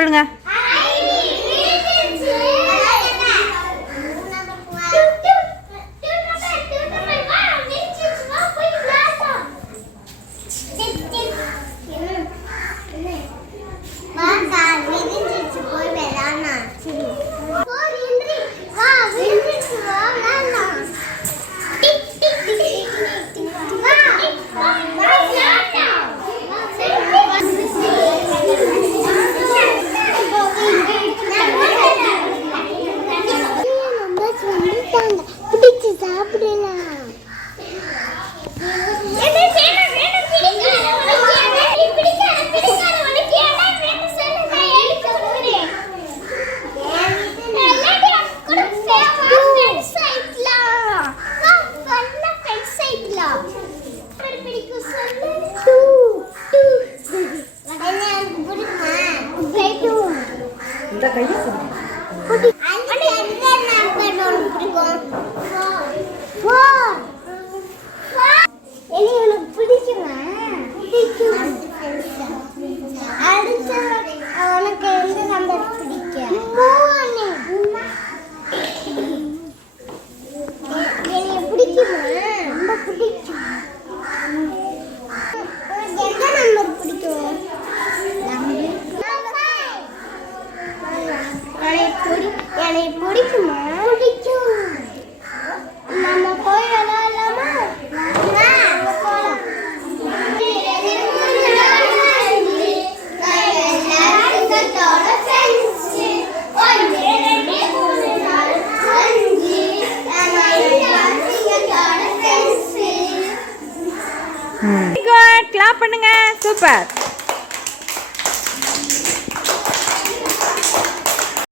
சொல்லுங்க இந்த கையை பிடிக்குமா பிடி- எனக்கு பிடிக்குமா பிடிக்கும் நம்ம போய் விளையாடலாமா கிளாப் பண்ணுங்க. சூப்பர்